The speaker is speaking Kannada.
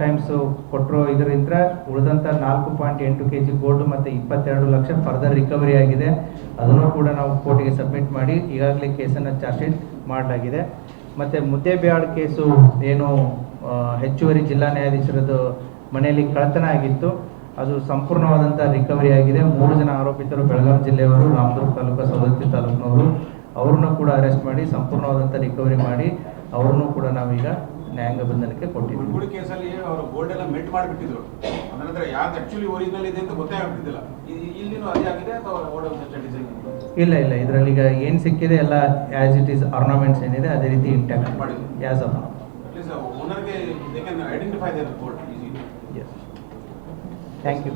ಟೈಮ್ಸ್ ಕೊಟ್ಟರು. ಇದರಿಂದ ಉಳಿದಂಥ 4.8 kg ಗೋಲ್ಡ್ ಮತ್ತು 22 ಲಕ್ಷ ಫರ್ದರ್ ರಿಕವರಿ ಆಗಿದೆ. ಅದನ್ನು ಕೂಡ ನಾವು ಕೋರ್ಟಿಗೆ ಸಬ್ಮಿಟ್ ಮಾಡಿ ಈಗಾಗಲೇ ಕೇಸನ್ನು ಚಾರ್ಜ್ ಶೀಟ್ ಮಾಡಲಾಗಿದೆ. ಮತ್ತು ಮುದ್ದೇಬಿಹಾಳ್ ಕೇಸು ಏನು ಹೆಚ್ಚುವರಿ ಜಿಲ್ಲಾ ನ್ಯಾಯಾಧೀಶರದ್ದು ಮನೆಯಲ್ಲಿ ಕಳ್ಳತನ ಆಗಿತ್ತು, ಅದು ಸಂಪೂರ್ಣವಾದಂಥ ರಿಕವರಿ ಆಗಿದೆ. 3 ಜನ ಆರೋಪಿತರು ಬೆಳಗಾವಿ ಜಿಲ್ಲೆಯವರು, ರಾಮದುರ್ಗ ತಾಲೂಕು, ಸವದತ್ತಿ ತಾಲೂಕಿನವರು, ಅವ್ರನ್ನೂ ಕೂಡ ಅರೆಸ್ಟ್ ಮಾಡಿ ಸಂಪೂರ್ಣವಾದಂಥ ರಿಕವರಿ ಮಾಡಿ ಅವ್ರನ್ನೂ ಕೂಡ ನಾವೀಗ ನ್ಯಾಯಾಂಗ ಬಂಧನಕ್ಕೆ ಕೊಟ್ಟಿದ್ದೀವಿ. ಹುಡುಗಡಿ ಕೇಸಲ್ಲಿ ಅವರು ಗೋಲ್ಡ್ ಎಲ್ಲ ಮೆಲ್ಟ್ ಮಾಡಿಬಿಟ್ಟಿದ್ರು, ಅದರ ಯಾವ್ದು ಆ್ಯಕ್ಚುಲಿ ಒರಿಜಿನಲ್ ಇದೆ ಅಂತ ಗೊತ್ತೇ ಆಗ್ಬಿಟ್ಟಿದ್ದಿಲ್ಲ. ಇಲ್ಲಿನೂ ಅದೇ ಆಗಿದೆ ಅಥವಾ ಡಿಸೈನ್? ಇಲ್ಲ, ಇದರಲ್ಲಿ ಈಗ ಏನು ಸಿಕ್ಕಿದೆ ಎಲ್ಲ ಆ್ಯಸ್ ಇಟ್ ಈಸ್ ಆರ್ನಮೆಂಟ್ಸ್ ಏನಿದೆ ಅದೇ ರೀತಿ ಇಂಟ್ಯಾಕ್ಟ್ ಮಾಡಿದ್ವಿ. ಆ್ಯಸ್ ಆಫ್ ಓನರ್ಗೆ they can identify the gold easy. Yes, thank you.